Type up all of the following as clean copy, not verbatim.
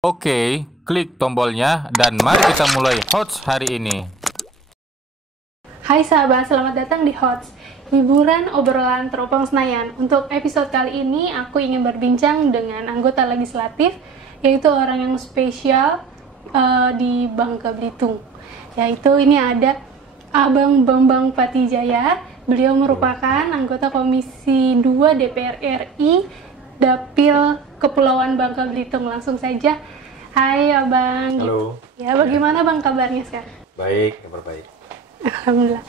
Oke, klik tombolnya dan mari kita mulai HOTS hari ini. Hai sahabat, selamat datang di HOTS, hiburan obrolan teropong Senayan. Untuk episode kali ini, aku ingin berbincang dengan anggota legislatif, yaitu orang yang spesial di Bangka Belitung. Yaitu ini ada Abang Bambang Patijaya. Beliau merupakan anggota Komisi 2 DPR RI, Dapil Kepulauan Bangka Belitung. Langsung saja. Hai Abang. Halo. Ya, bagaimana Bang kabarnya sekarang? Baik, kabar baik. Alhamdulillah.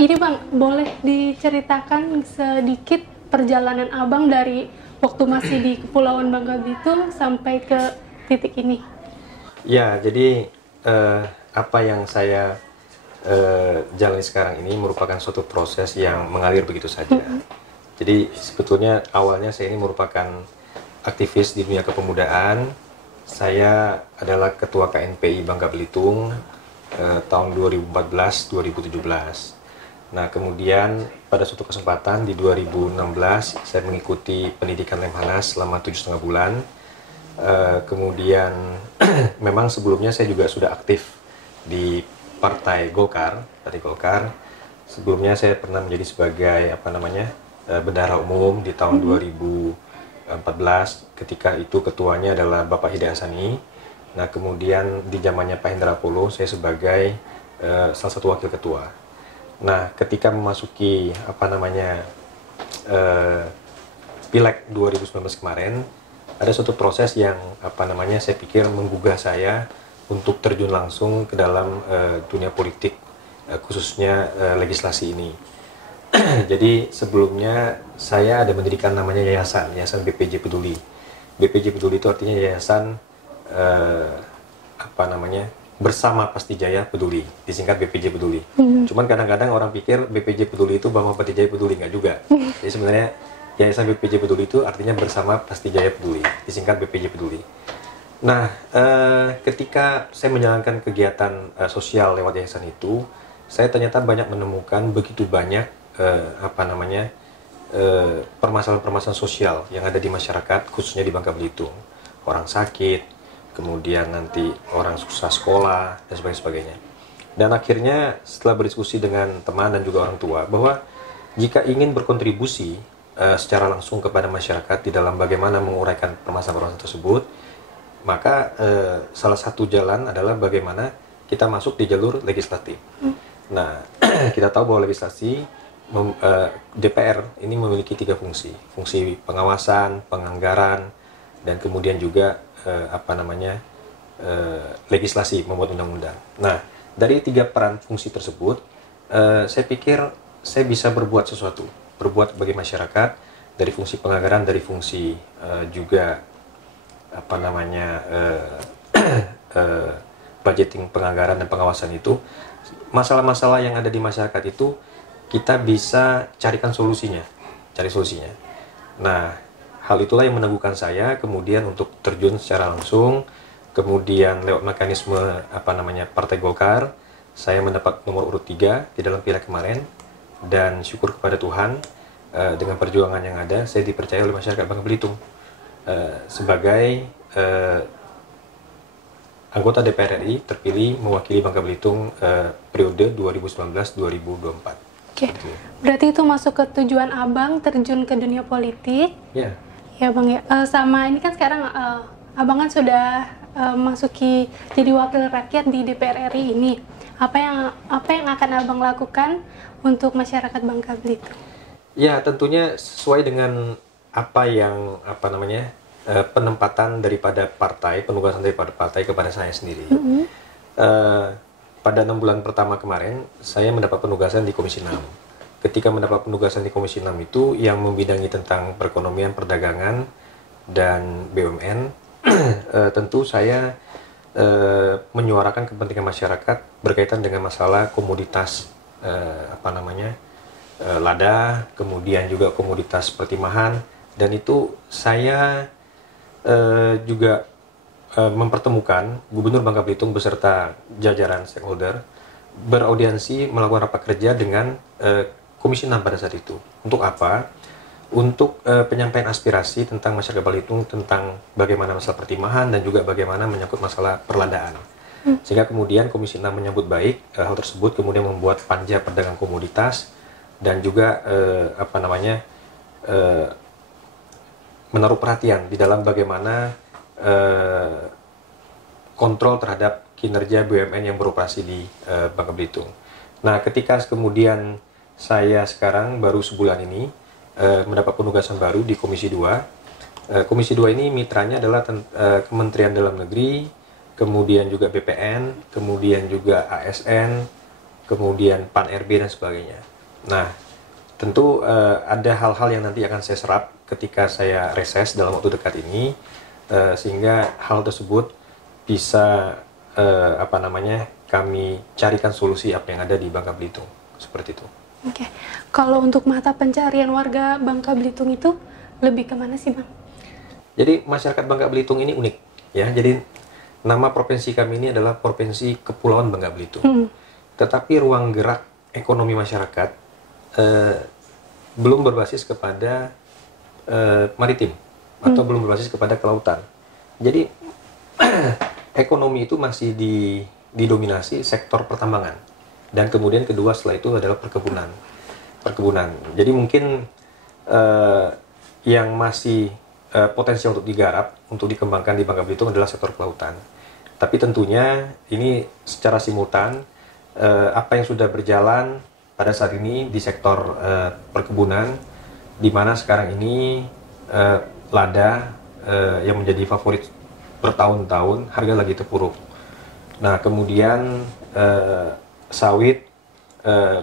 Ini Bang, boleh diceritakan sedikit perjalanan Abang dari waktu masih di Kepulauan Bangka Belitung sampai ke titik ini? Ya, jadi apa yang saya jalani sekarang ini merupakan suatu proses yang mengalir begitu saja. Jadi sebetulnya awalnya saya ini merupakan aktivis di dunia kepemudaan. Saya adalah Ketua KNPI Bangka Belitung tahun 2014-2017. Nah, kemudian pada suatu kesempatan di 2016 saya mengikuti pendidikan Lemhanas selama 7,5 bulan. Kemudian memang sebelumnya saya juga sudah aktif di Partai Golkar. Sebelumnya saya pernah menjadi sebagai bendahara umum di tahun 2014, ketika itu ketuanya adalah Bapak Hidayat Hassani. Nah, kemudian di zamannya Pak Hendra Polo saya sebagai salah satu wakil ketua. Nah, ketika memasuki Pileg 2019 kemarin, ada suatu proses yang saya pikir menggugah saya untuk terjun langsung ke dalam dunia politik, khususnya legislasi ini. Jadi sebelumnya saya ada mendirikan namanya Yayasan BPJ Peduli. BPJ Peduli itu artinya Yayasan Bersama Pastijaya Peduli, disingkat BPJ Peduli. Cuman kadang-kadang orang pikir BPJ Peduli itu Bambang Patijaya Peduli, nggak juga. Jadi sebenarnya Yayasan BPJ Peduli itu artinya Bersama Pastijaya Peduli, disingkat BPJ Peduli. Nah, ketika saya menjalankan kegiatan sosial lewat yayasan itu, saya ternyata banyak menemukan begitu banyak permasalahan-permasalahan sosial yang ada di masyarakat, khususnya di Bangka Belitung. Orang sakit, kemudian nanti orang susah sekolah, dan sebagainya. Dan akhirnya setelah berdiskusi dengan teman dan juga orang tua, bahwa jika ingin berkontribusi secara langsung kepada masyarakat di dalam bagaimana menguraikan permasalahan tersebut, maka salah satu jalan adalah bagaimana kita masuk di jalur legislatif. Nah, kita tahu bahwa legislasi DPR ini memiliki 3 fungsi: fungsi pengawasan, penganggaran, dan kemudian juga legislasi, membuat undang-undang. Nah, dari 3 peran fungsi tersebut, saya pikir saya bisa berbuat sesuatu, berbuat bagi masyarakat dari fungsi penganggaran, dari fungsi juga budgeting, penganggaran dan pengawasan itu. Masalah-masalah yang ada di masyarakat itu kita bisa cari solusinya. Nah, hal itulah yang meneguhkan saya kemudian untuk terjun secara langsung. Kemudian lewat mekanisme Partai Golkar, saya mendapat nomor urut 3 di dalam pileg kemarin, dan syukur kepada Tuhan, dengan perjuangan yang ada, saya dipercaya oleh masyarakat Bangka Belitung sebagai anggota DPR RI terpilih mewakili Bangka Belitung periode 2019-2024. Oke, berarti itu masuk ke tujuan Abang terjun ke dunia politik. Ya. Ya Bang ya. Sama ini kan sekarang Abang kan sudah masuki jadi wakil rakyat di DPR RI ini. Apa yang akan Abang lakukan untuk masyarakat Bangka Belitung? Ya, tentunya sesuai dengan penempatan daripada partai, penugasan daripada partai kepada saya sendiri. Pada 6 bulan pertama kemarin, saya mendapat penugasan di Komisi 6. Ketika mendapat penugasan di Komisi 6 itu, yang membidangi tentang perekonomian, perdagangan, dan BUMN, tentu saya menyuarakan kepentingan masyarakat berkaitan dengan masalah komoditas lada, kemudian juga komoditas pertimahan, dan itu saya juga mempertemukan Gubernur Bangka Belitung beserta jajaran stakeholder beraudiensi, melakukan rapat kerja dengan Komisi 6 pada saat itu. Untuk apa? untuk penyampaian aspirasi tentang masyarakat Belitung tentang bagaimana masalah pertimahan dan juga bagaimana menyangkut masalah perladaan. Sehingga kemudian Komisi 6 menyambut baik hal tersebut, kemudian membuat panja perdagangan komoditas dan juga menaruh perhatian di dalam bagaimana kontrol terhadap kinerja BUMN yang beroperasi di Bangka Belitung. Nah, ketika kemudian saya sekarang baru sebulan ini mendapat penugasan baru di Komisi 2. Komisi 2 ini mitranya adalah Kementerian Dalam Negeri, kemudian juga BPN, kemudian juga ASN, kemudian Pan-RB dan sebagainya. Nah, tentu ada hal-hal yang nanti akan saya serap ketika saya reses dalam waktu dekat ini, sehingga hal tersebut bisa kami carikan solusi apa yang ada di Bangka Belitung, seperti itu. Oke, kalau untuk mata pencarian warga Bangka Belitung itu lebih kemana sih, Bang? Jadi masyarakat Bangka Belitung ini unik, ya. Jadi nama provinsi kami ini adalah Provinsi Kepulauan Bangka Belitung. Tetapi ruang gerak ekonomi masyarakat belum berbasis kepada maritim atau belum berbasis kepada kelautan. Jadi ekonomi itu masih didominasi sektor pertambangan, dan kemudian kedua setelah itu adalah perkebunan. Jadi mungkin yang masih potensial untuk digarap, untuk dikembangkan di Bangka Belitung adalah sektor kelautan. Tapi tentunya ini secara simultan apa yang sudah berjalan pada saat ini di sektor perkebunan, di mana sekarang ini lada yang menjadi favorit bertahun-tahun harga lagi terpuruk. Nah, kemudian sawit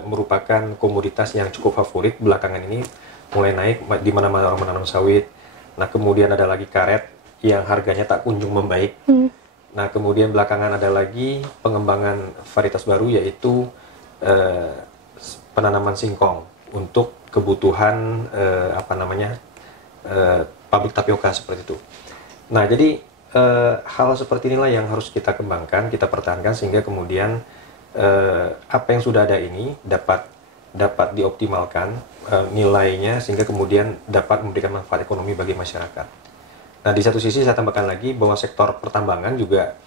merupakan komoditas yang cukup favorit belakangan ini, mulai naik di mana-mana orang menanam sawit. Nah, kemudian ada lagi karet yang harganya tak kunjung membaik. Nah, kemudian belakangan ada lagi pengembangan varietas baru, yaitu penanaman singkong untuk kebutuhan pabrik tapioka seperti itu. Nah, jadi hal seperti inilah yang harus kita kembangkan, kita pertahankan, sehingga kemudian apa yang sudah ada ini dapat dioptimalkan nilainya, sehingga kemudian dapat memberikan manfaat ekonomi bagi masyarakat. Nah, di satu sisi saya tambahkan lagi bahwa sektor pertambangan juga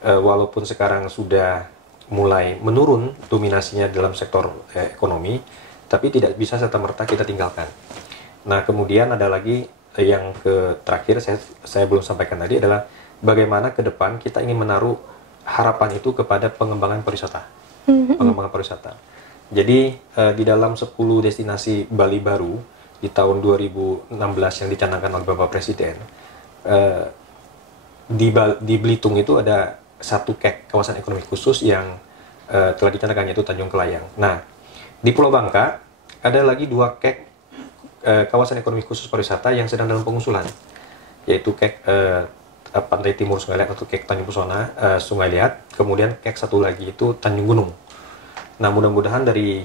walaupun sekarang sudah mulai menurun dominasinya dalam sektor ekonomi, tapi tidak bisa serta-merta kita tinggalkan. Nah, kemudian ada lagi yang terakhir saya belum sampaikan tadi adalah bagaimana ke depan kita ingin menaruh harapan itu kepada pengembangan pariwisata. Pengembangan pariwisata. Jadi di dalam 10 destinasi Bali baru di tahun 2016 yang dicanangkan oleh Bapak Presiden, di Belitung itu ada satu KEK, kawasan ekonomi khusus, yang telah dicanangkan, yaitu Tanjung Kelayang. Nah, di Pulau Bangka ada lagi 2 KEK kawasan ekonomi khusus pariwisata yang sedang dalam pengusulan, yaitu KEK Pantai Timur Sungai Liat atau KEK Tanjung Pesona Sungai Liat, kemudian KEK satu lagi itu Tanjung Gunung. Nah, mudah-mudahan dari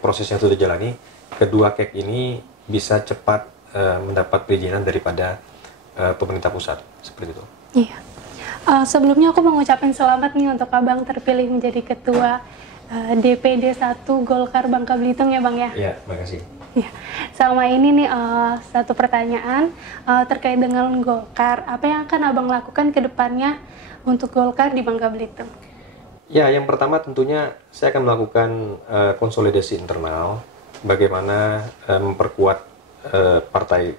proses yang sudah dijalani, kedua KEK ini bisa cepat mendapat perizinan daripada pemerintah pusat, seperti itu. Iya. Sebelumnya aku mengucapkan selamat nih untuk Abang terpilih menjadi ketua DPD 1 Golkar Bangka Belitung ya, Bang ya. Iya, makasih. Ya. Sama ini nih satu pertanyaan terkait dengan Golkar. Apa yang akan Abang lakukan ke depannya untuk Golkar di Bangka Belitung? Ya, yang pertama tentunya saya akan melakukan konsolidasi internal, bagaimana memperkuat partai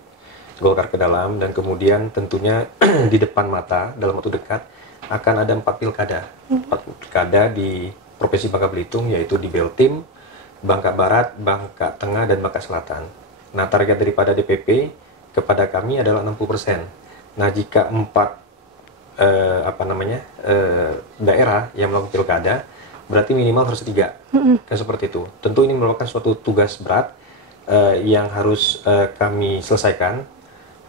Golkar ke dalam, dan kemudian tentunya di depan mata dalam waktu dekat akan ada 4 pilkada. 4 pilkada di Provinsi Bangka Belitung, yaitu di Beltim, Bangka Barat, Bangka Tengah, dan Bangka Selatan. Nah, target daripada DPP kepada kami adalah 60%. Nah, jika 4 daerah yang melakukan pilkada, berarti minimal harus 3. Kan seperti itu. Tentu ini merupakan suatu tugas berat yang harus kami selesaikan,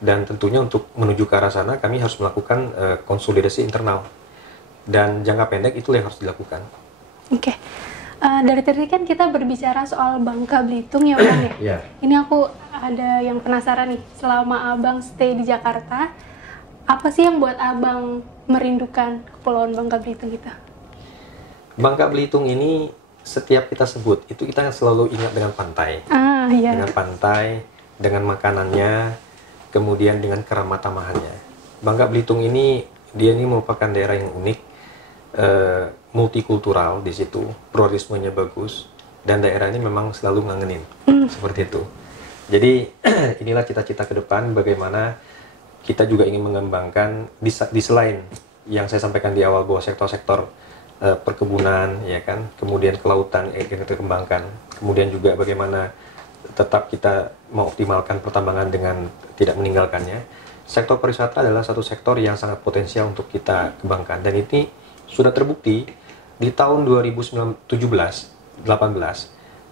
dan tentunya untuk menuju ke arah sana kami harus melakukan konsolidasi internal, dan jangka pendek itu yang harus dilakukan. Oke. Dari tadi kan kita berbicara soal Bangka Belitung ya, Bang ya. Yeah. Ini aku ada yang penasaran nih. Selama Abang stay di Jakarta, apa sih yang buat Abang merindukan Kepulauan Bangka Belitung kita? Bangka Belitung ini setiap kita sebut itu kita selalu ingat dengan pantai. Iya. Dengan pantai, dengan makanannya, kemudian dengan keramat tamahannya. Bangka Belitung ini merupakan daerah yang unik, multikultural di situ, pluralismenya bagus, dan daerah ini memang selalu ngangenin seperti itu. Jadi inilah cita-cita ke depan, bagaimana kita juga ingin mengembangkan di selain yang saya sampaikan di awal bahwa sektor-sektor perkebunan, ya kan, kemudian kelautan yang kita kembangkan, kemudian juga bagaimana tetap kita mengoptimalkan pertambangan dengan tidak meninggalkannya. Sektor pariwisata adalah satu sektor yang sangat potensial untuk kita kembangkan, dan ini sudah terbukti di tahun 2017-18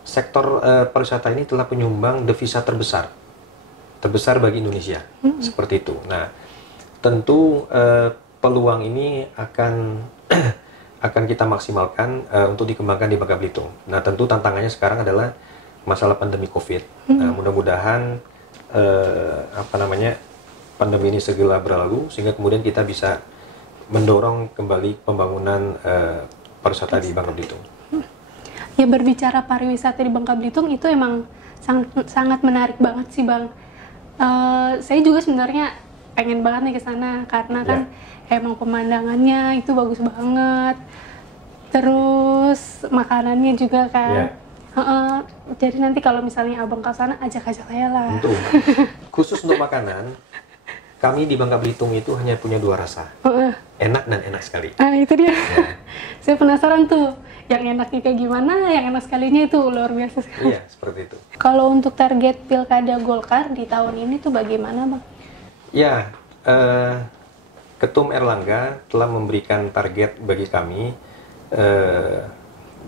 sektor pariwisata ini telah menyumbang devisa terbesar bagi Indonesia, seperti itu. Nah, tentu peluang ini akan akan kita maksimalkan untuk dikembangkan di Bangka Belitung. Nah, tentu tantangannya sekarang adalah masalah pandemi COVID. Nah, mudah-mudahan pandemi ini segera berlalu sehingga kemudian kita bisa mendorong kembali pembangunan pariwisata di Bangka Belitung. Ya, berbicara pariwisata di Bangka Belitung itu emang sangat menarik banget sih, Bang. Saya juga sebenarnya pengen banget nih ke sana karena kan emang pemandangannya itu bagus banget. Terus makanannya juga kan. Jadi nanti kalau misalnya Abang ke sana ajak saya lah. Tentu. Khusus untuk makanan, kami di Bangka Belitung itu hanya punya dua rasa. Enak dan enak sekali. Itu dia. Saya penasaran tuh, yang enaknya kayak gimana, yang enak sekalinya itu luar biasa sekali. Iya, seperti itu. Kalau untuk target Pilkada Golkar di tahun ini tuh bagaimana, Bang? Ya, Ketum Erlangga telah memberikan target bagi kami,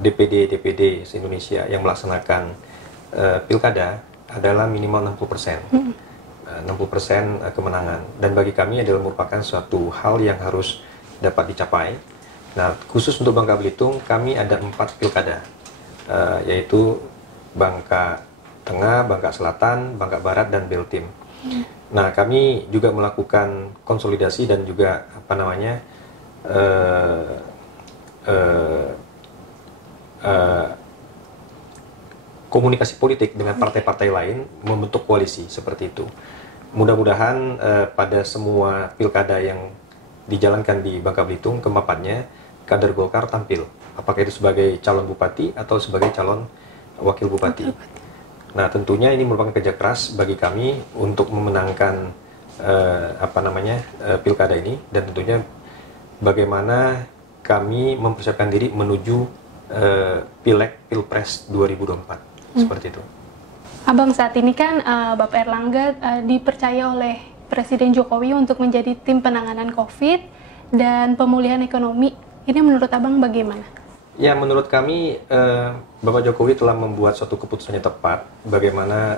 DPD se-Indonesia yang melaksanakan Pilkada adalah minimal 60%. 60% kemenangan, dan bagi kami adalah merupakan suatu hal yang harus dapat dicapai. Nah, khusus untuk Bangka Belitung kami ada 4 pilkada, yaitu Bangka Tengah, Bangka Selatan, Bangka Barat, dan Beltim. Nah, kami juga melakukan konsolidasi dan juga komunikasi politik dengan partai-partai lain, membentuk koalisi seperti itu. Mudah-mudahan pada semua pilkada yang dijalankan di Bangka Belitung, keempatnya kader Golkar tampil, apakah itu sebagai calon bupati atau sebagai calon wakil bupati. Nah, tentunya ini merupakan kerja keras bagi kami untuk memenangkan pilkada ini, dan tentunya bagaimana kami mempersiapkan diri menuju Pileg Pilpres 2024 seperti itu. Abang, saat ini kan Bapak Erlangga dipercaya oleh Presiden Jokowi untuk menjadi tim penanganan COVID dan pemulihan ekonomi. Ini menurut Abang bagaimana? Ya, menurut kami Bapak Jokowi telah membuat suatu keputusan yang tepat bagaimana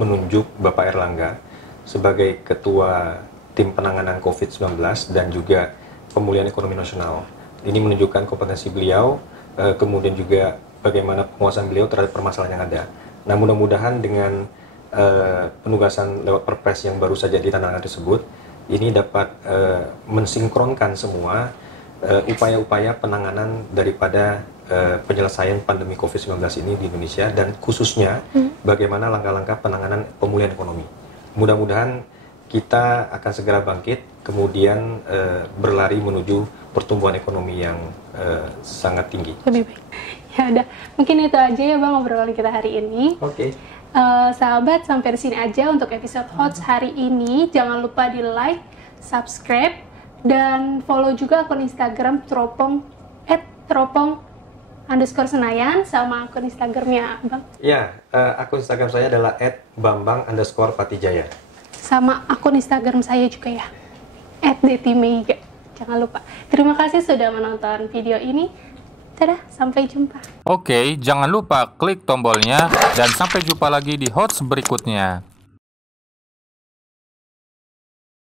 menunjuk Bapak Erlangga sebagai Ketua Tim Penanganan COVID-19 dan juga Pemulihan Ekonomi Nasional. Ini menunjukkan kompetensi beliau, kemudian juga bagaimana penguasaan beliau terhadap permasalahan yang ada. Nah, mudah-mudahan dengan penugasan lewat Perpres yang baru saja ditandatangani tersebut, ini dapat mensinkronkan semua upaya-upaya penanganan daripada penyelesaian pandemi COVID-19 ini di Indonesia, dan khususnya bagaimana langkah-langkah penanganan pemulihan ekonomi. Mudah-mudahan kita akan segera bangkit, kemudian berlari menuju pertumbuhan ekonomi yang sangat tinggi. Lebih baik. Ya udah, mungkin itu aja ya Bang obrolan kita hari ini. Oke. Sahabat, sampai di sini aja untuk episode HOTS hari ini. Jangan lupa di like, subscribe, dan follow juga akun Instagram @teropong_Senayan sama akun Instagramnya Bang. Ya, akun Instagram saya adalah @bambang_patijaya. Sama akun Instagram saya juga ya, @detimeiga. Jangan lupa. Terima kasih sudah menonton video ini. Dadah, sampai jumpa. Oke, jangan lupa klik tombolnya dan sampai jumpa lagi di HOTS berikutnya.